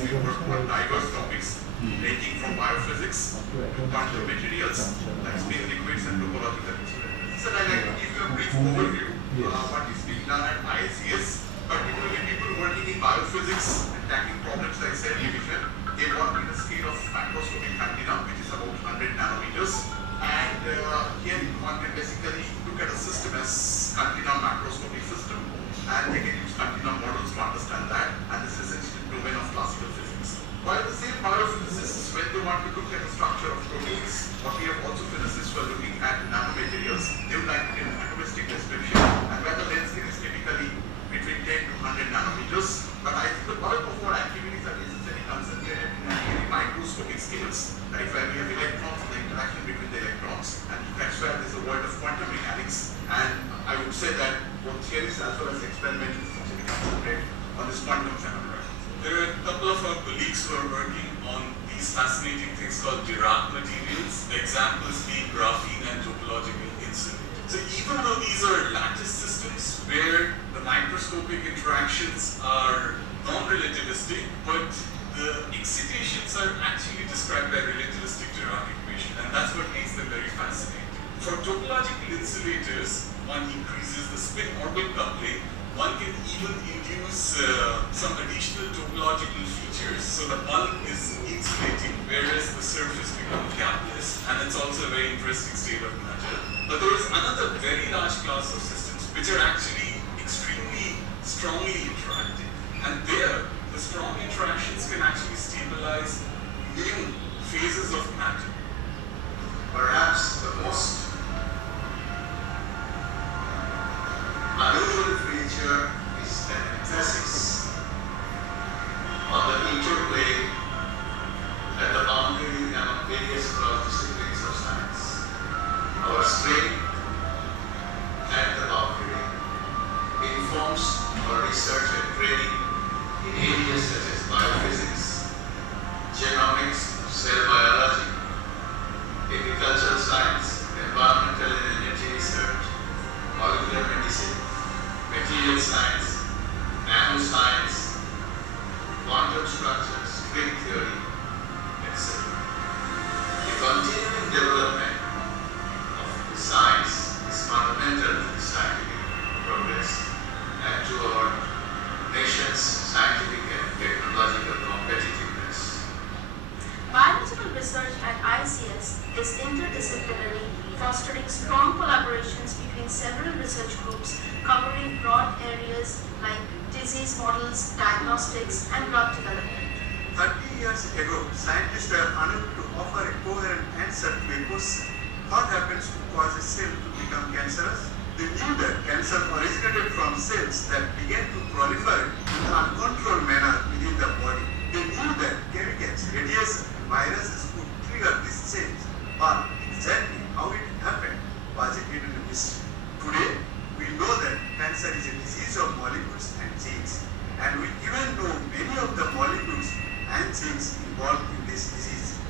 we work on diverse topics, ranging from biophysics to quantum materials, like spin liquids and topological experiments. So I'd like to give you a brief overview of what is being done at IACS, particularly people working in biophysics and tackling problems like cell division. They work in a scale of macroscopic continuum, which is about 100 nanometers. And here one can basically look at a system as continuum macroscopic system, and they can use continuum models to understand that, and this is essentially the domain of classical physics. While the same biophysicists, when they want to look at the structure of proteins, or we have also physicists who are looking at nanomaterials, they would like to get an atomistic description, and where the length scale is typically between 10 to 100 nanometers. But I think the bulk of our activities are essentially concentrated in really microscopic scales, right, where we have electrons and the interaction between the electrons, and that's where there's a world of quantum mechanics. And I would say that both theories as well as experiments essentially concentrate on this quantum phenomenon. There are a couple of our colleagues who are working on these fascinating things called Dirac materials, examples being graphene and topological insulators. So even though these are lattice systems where the microscopic interactions are non-relativistic, but the excitations are actually described by relativistic Dirac equation, and that's what makes them very fascinating. For topological insulators, one increases the spin orbit coupling. One can even induce some additional topological features, so the bulk is insulating, whereas the surface becomes gapless, and it's also a very interesting state of matter. But there is another very large class of systems which are actually extremely strongly interacting, and there the strong interactions can actually stabilize new phases of matter. Perhaps the most unusual feature is the emphasis on the interplay at the boundary among various cross-disciplines of science. Our strength at the boundary informs our research and training in areas such as biophysics, genomics, cell biology, agricultural science, environmental and energy research, molecular medicine, material science, nanoscience, quantum structures, string theory, etc. The continuing development of the science is fundamental to the scientific progress and to our nation's scientific and technological competitiveness. Biological research at IACS is interdisciplinary, fostering strong collaborations between several research groups covering broad areas like disease models, diagnostics, and drug development. 30 years ago, scientists were unable to offer a coherent answer to a question: what happens to cause a cell to become cancerous? They knew that cancer originated from cells that began to proliferate in an uncontrolled manner within the body. They knew that chemicals, radiation, viruses could trigger this change, but exactly how it happened was a hidden mystery. Today, we know that cancer is a disease of molecules and genes, and we even know many of the molecules and genes involved in this disease.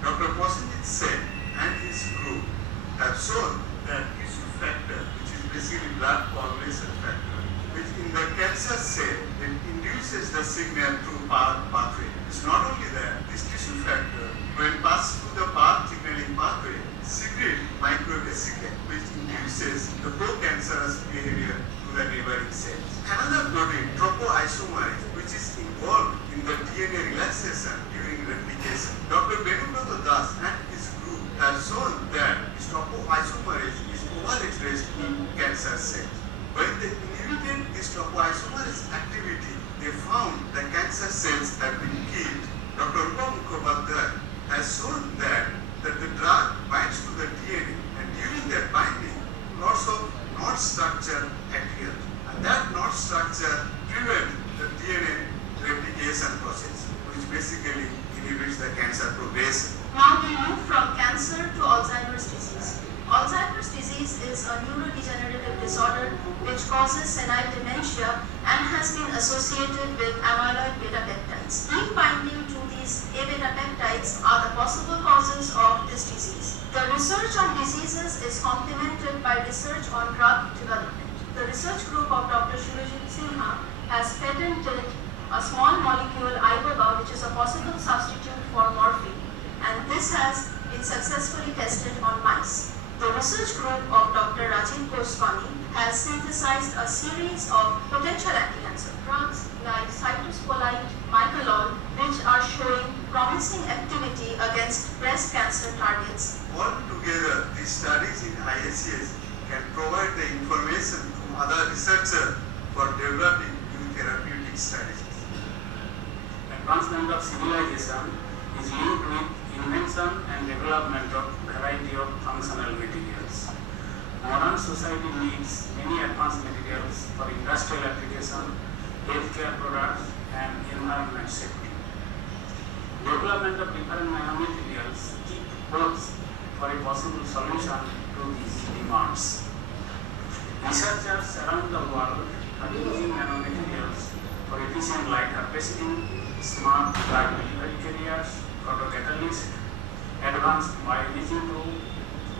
Dr. Prosperous said and his group have shown that tissue factor, which is basically blood coagulation factor, which in the cancer cell it induces the signal through pathway. It's not only that, this tissue factor, when passed through the path signaling pathway, secrete microvesicle, which induces the pro-cancerous behavior to the neighboring cells. Another protein, topoisomerase, which is involved in the DNA relaxation during replication. Dr. Benubroto Das and his group have shown that this topoisomerase is overexpressed in cancer cells. When they inhibited this topoisomerase activity, they found the cancer cells have been killed. Dr. Mukhopadhyay has shown that the drug binds to the DNA, and during that binding, lots of knot structure adhere, and that knot structure prevents the DNA replication process, which basically inhibits the cancer progression. Now we move from cancer to Alzheimer's disease. Alzheimer's disease is a neurodegenerative disorder which causes senile dementia and has been associated with amyloid beta peptides. Deep binding to these A beta peptides are the possible causes of this disease. The research on diseases is complemented by research on drug development. The research group of Dr. Shilajit Sinha has patented a small molecule iboga which is possible substitute for morphine, and this has been successfully tested on mice. The research group of Dr. Rajiv Goswami has synthesized a series of potential anti-cancer drugs like cytospolite, mycolol, which are showing promising activity against breast cancer targets. Altogether, these studies in IACS can provide the information to other researchers for developing new therapeutic strategies. Advancement of civilization is linked with invention and development of variety of functional materials. Modern society needs many advanced materials for industrial application, healthcare products, and environment safety. Development of different nanomaterials keep hopes for a possible solution to these demands. Researchers around the world are using nanomaterials for efficient light harvesting, smart drug delivery carriers, photocatalysis, advanced bioimaging tools,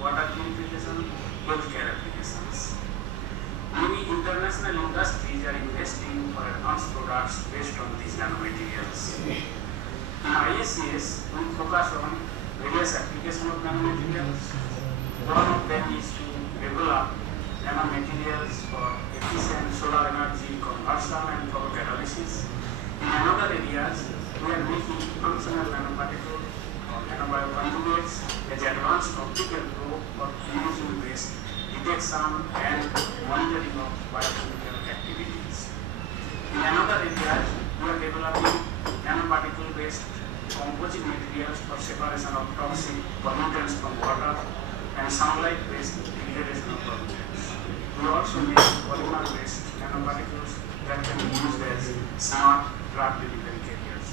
water purification, healthcare applications. Many international industries are investing for advanced products based on these nanomaterials. In IACS, we focus on various applications of nanomaterials. One of them is to develop nanomaterials for efficient solar energy conversion and photocatalysis. In another areas, we are making functional nanoparticles or nanobioconjugates as advanced optical probe for imaging-based detection and monitoring of biochemical activities. In another areas, we are developing nanoparticle-based composite materials for separation of toxic pollutants from water and sunlight-based degradation of pollutants. We also make polymer-based nanoparticles that can be used as smart drug delivery carriers.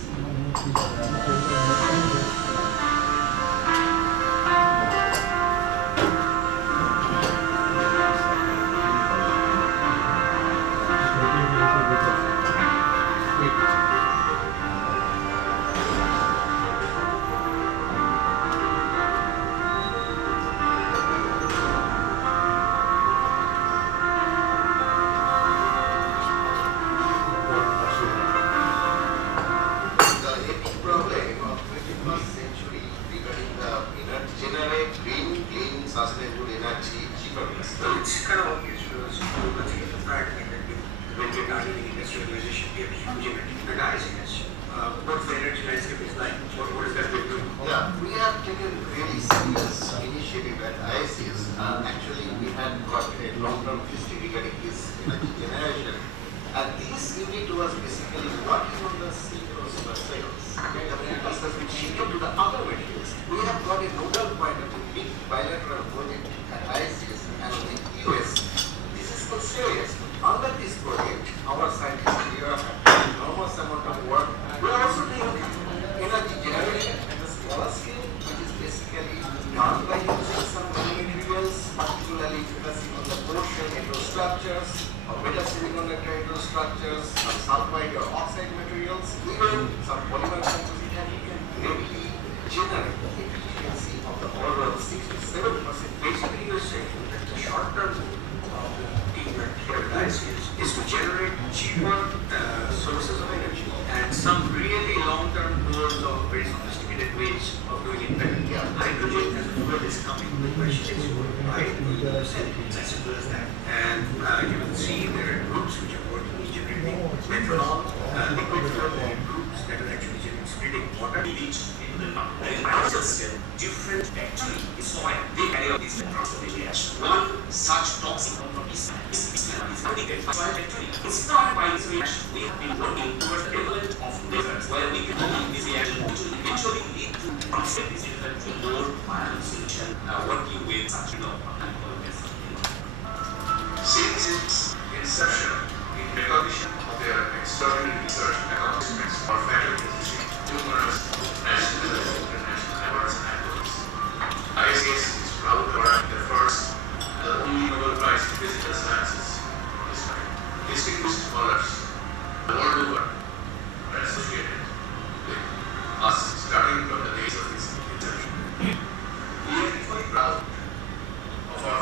Since its inception, in recognition of their extraordinary research accomplishments for faculty, numerous national and international awards and accolades. IACS is proud to award the first and the only Nobel Prize in Physical Sciences. Distinguished scholars the world over are associated with us starting from the days of its inception. We are equally proud of our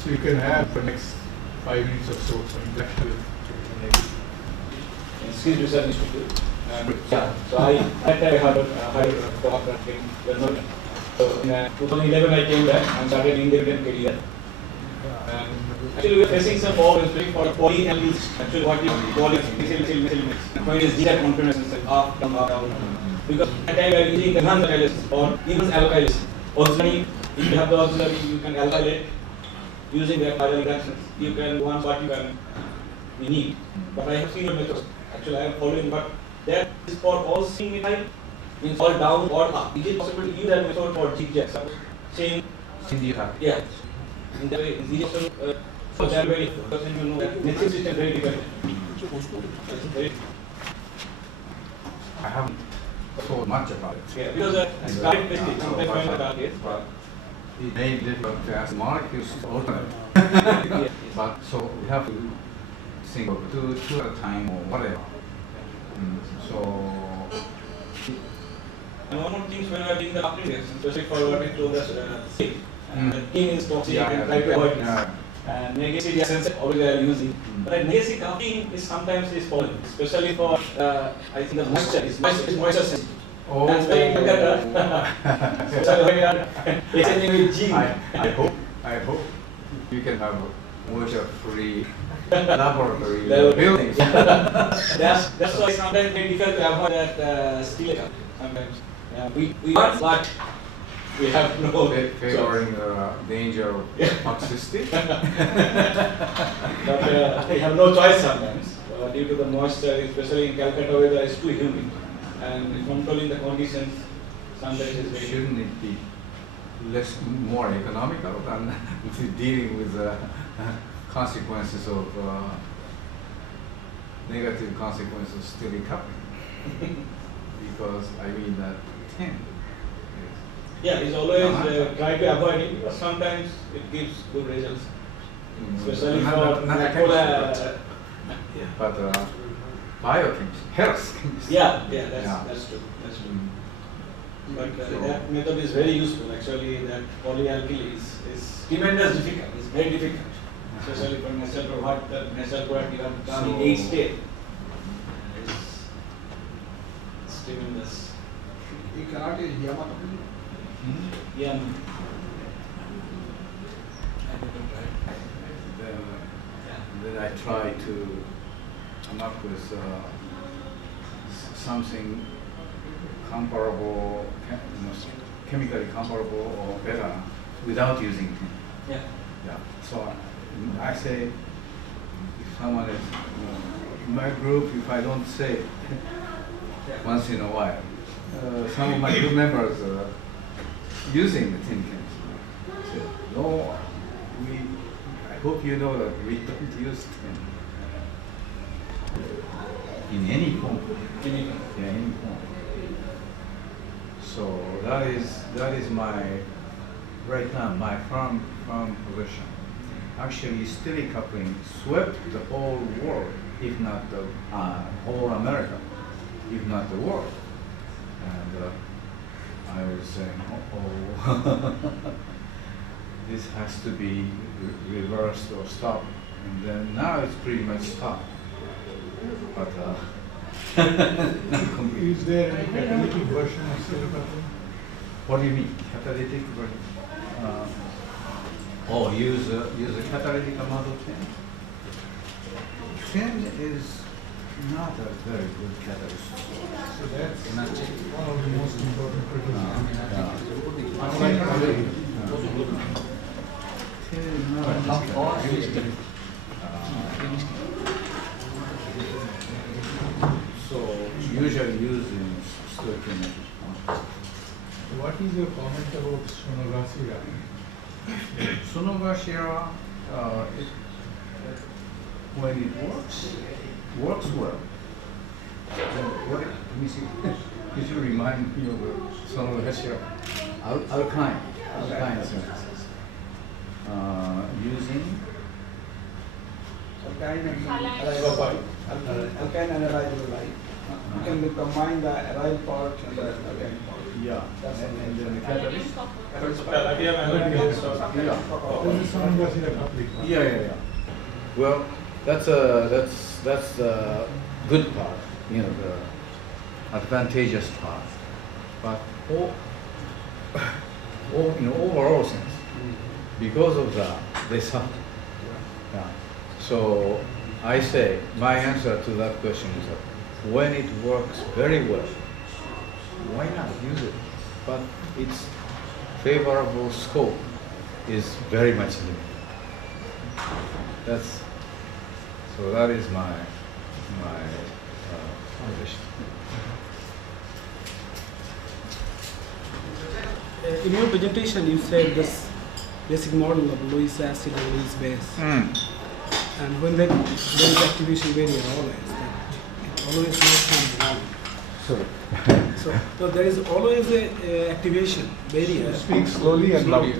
So you can have for next 5 minutes or so some interaction with Negishi. Excuse me, sir, yeah, so I had a talk that came. So in 2011 I came back and started independent career. And actually we are facing some problems for poly analysis. Actually what is poly mix? Point is zero confidence up, down. Because at that time we are using the non-analysis or even alkylasis. Auxiliary, if you have the auxiliary, you can alkylate using the chiral reactions. You can want what you can need. But I have seen your methods. Actually I am following, but that is for all single methyl, means all down or up. Is it possible to use that method for zigzag? Same. Yeah. In that way, it's easier to, so that way, because you know that method system is very different. I haven't thought much about it. Yeah, because it's started testing, sometimes find the target. It may be difficult to ask molecules to alternate. Yeah. But so we have to think of two at a time or whatever. So And one more thing, when we are doing the coupling reaction, especially for what we told us, the king is toxic and try to avoid it. And Negishi reactions always they are using. But Negishi coupling is sometimes is falling, especially for I think the moisture is moisture sensitive. oh, That's very important. So when you are exchanging with G. I hope you can have moisture-free laboratory Laboratory. buildings. That's why sometimes it's difficult to avoid that steel cup. Sometimes we want, but we have no Favoring the danger of toxicity. But we have no choice sometimes due to the moisture, especially in Calcutta weather is too humid, and controlling the conditions sometimes is very. Shouldn't it be more economical than dealing with the consequences of negative consequences of still coupling? Because I mean that 10. Yeah, it's always try to avoid it because sometimes it gives good results, especially for chemistry, but biochemistry, health chemistry. Yeah, that's true. That's true. But that method is very useful. Actually, that polyalkyl is tremendous difficult. It's very difficult, especially for nasal product. The nasal product you have done in 8 state. It's tremendous. You cannot use Yamaha. Yeah. Then I try to come up with something comparable, chemically comparable or better without using tin. Yeah. So I say, if someone is in my group, if I don't say once in a while, some of my group members using the tin cans say, no, I hope you know that we don't use tin in any form. Yeah, any form. So that is my right now my firm position. Actually, still coupling swept the whole world, if not the whole America, if not the world. And I was saying, oh, this has to be reversed or stopped. And then now it's pretty much stopped. But not completely. Is there any catalytic version of still coupling? What do you mean, catalytic version? Use a catalytic amount of tin. Tin is not a very good catalyst. So that's Not one of the most important criticisms. Tin is not a good catalyst. So usually used in stoichiometric. What is your comment about sonography? Sonography, when it works well. Let me see. You should remind me of the sonography. Alkyne synthesis. Using Alkyne analyzable light. You can combine the aryl part and the alkyl part. Yeah. That's And then the catalyst. Yeah. Well, that's the good part, you know, the advantageous part. But in overall sense, because of the result. Yeah. So I say my answer to that question is that when it works very well, why not use it? But its favorable scope is very much limited. So that is my position. In your presentation, you said this basic model of Lewis acid and Lewis base. And when there is activation barrier, always that it always makes from one. Sorry. So there is always a activation barrier. Speak slowly and loudly.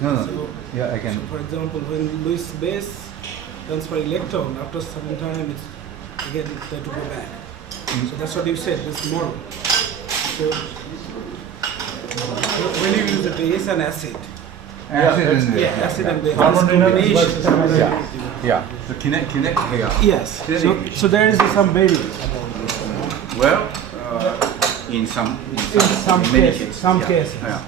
No. So, Yeah, I can. so for example, when Lewis base transfer electron, after some time, it's again it has to go back. So that's what you said. This model. So when you use the base and acid. Acid and base. Combination. Yeah. The kinetic. Yes. So there is some barrier. Well, in some many cases. Yeah.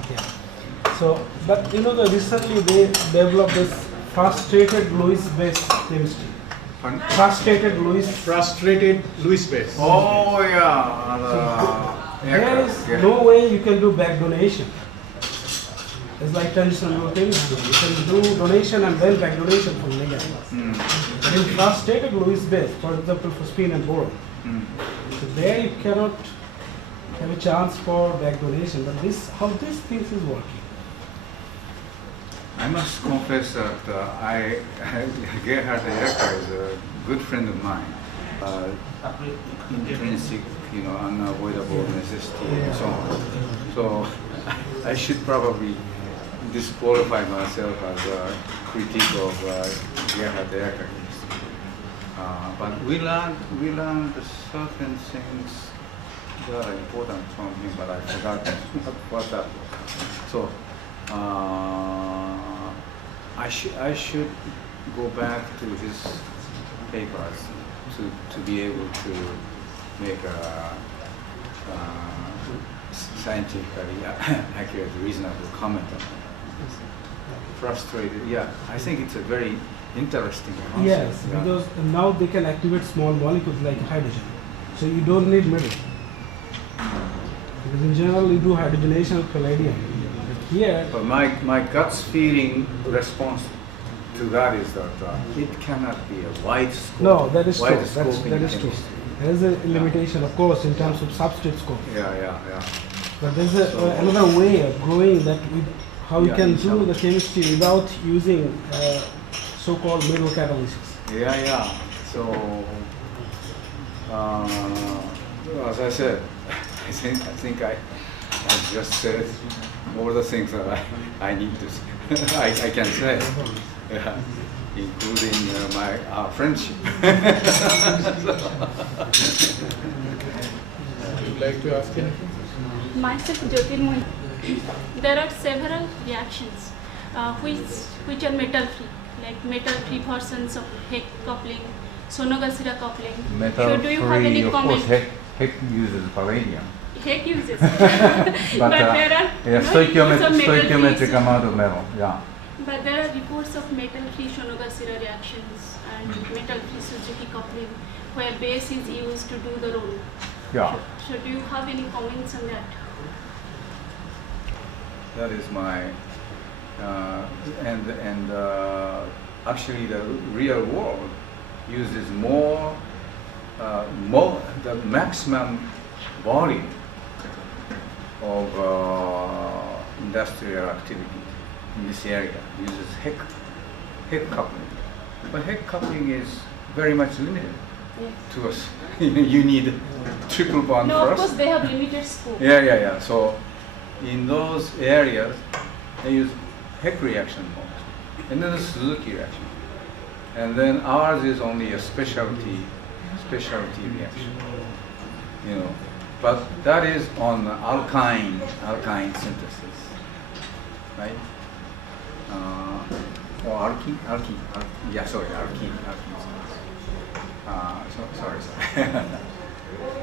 So, but you know, recently they developed this frustrated Lewis base chemistry. Frustrated Lewis base. Oh yeah. There is no way you can do back donation. It's like traditional chemistry. You can do donation and then back donation from negative. But in frustrated Lewis base, for example, for spin and boron, so there you cannot have a chance for back donation. But how this thing is working? I must confess that Gerhard Ecker is a good friend of mine. Intrinsic, unavoidable necessity and so on. So I should probably disqualify myself as a critic of Gerhard Ecker. But we learned certain things that are important from him, but I forgot what that was. So I should go back to his papers to be able to make a scientifically accurate, reasonable comment on it. Frustrated, yeah. I think it's a very interesting concept. Yes, because now they can activate small molecules like hydrogen. So you don't need metal. Because in general you do hydrogenation of palladium. But here... But my gut's feeling response to that is that it cannot be a wide scope. No, that is true. That is true. There is a limitation, of course, in terms of substrate scope. Yeah. But there's another way of growing that how we can do the chemistry without using so-called metal catalysis. Yeah. So, as I said, I think I just said all the things that I need to say. I can say, including our friendship. Would you like to ask anything? Myself, Jyotirmohi. There are several reactions which are metal-free, like metal-free versions of Heck coupling, Sonogasira coupling. So do you have any comment? Of course, Heck uses palladium. Heck uses. but there are stoichiometric amount of metal. Yeah. But there are reports of metal-free Sonogasira reactions and metal-free Suzuki coupling, where base is used to do the role. Yeah. So do you have any comments on that? That is my actually the real world uses the maximum volume of industrial activity in this area uses Heck coupling, but Heck coupling is very much limited to us. You need triple bond No, first. of course they have limited scope. Yeah. So in those areas, they use Heck reaction most, and then the Suzuki reaction, and then ours is only a specialty reaction. you know, but that is on alkyne synthesis, right? Or alkene synthesis. Sorry.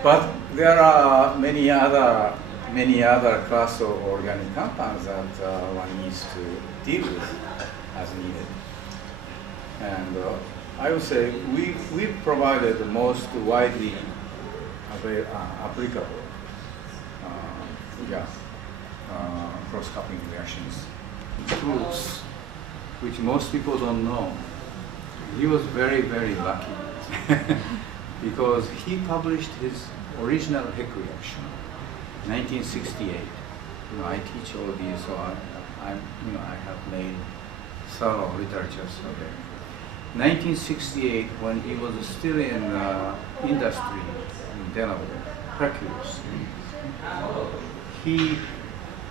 But there are many other class of organic compounds that one needs to deal with as needed. And I would say we provided the most widely applicable cross-coupling reactions tools, which most people don't know. He was very, very lucky because he published his original Heck reaction, 1968. You know, I teach all these, so I have made thorough literature survey. 1968, when he was still in industry in Delaware, Hercules, he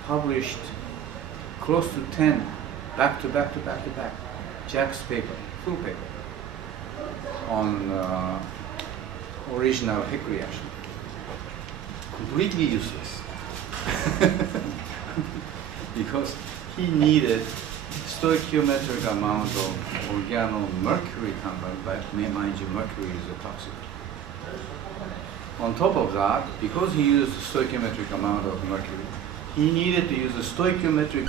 published close to 10 back to back Jack's paper, full paper, on original Heck reaction. Completely useless. Because he needed stoichiometric amount of organomercury compound, but mind you, mercury is a toxic. On top of that, because he used stoichiometric amount of mercury, he needed to use a stoichiometric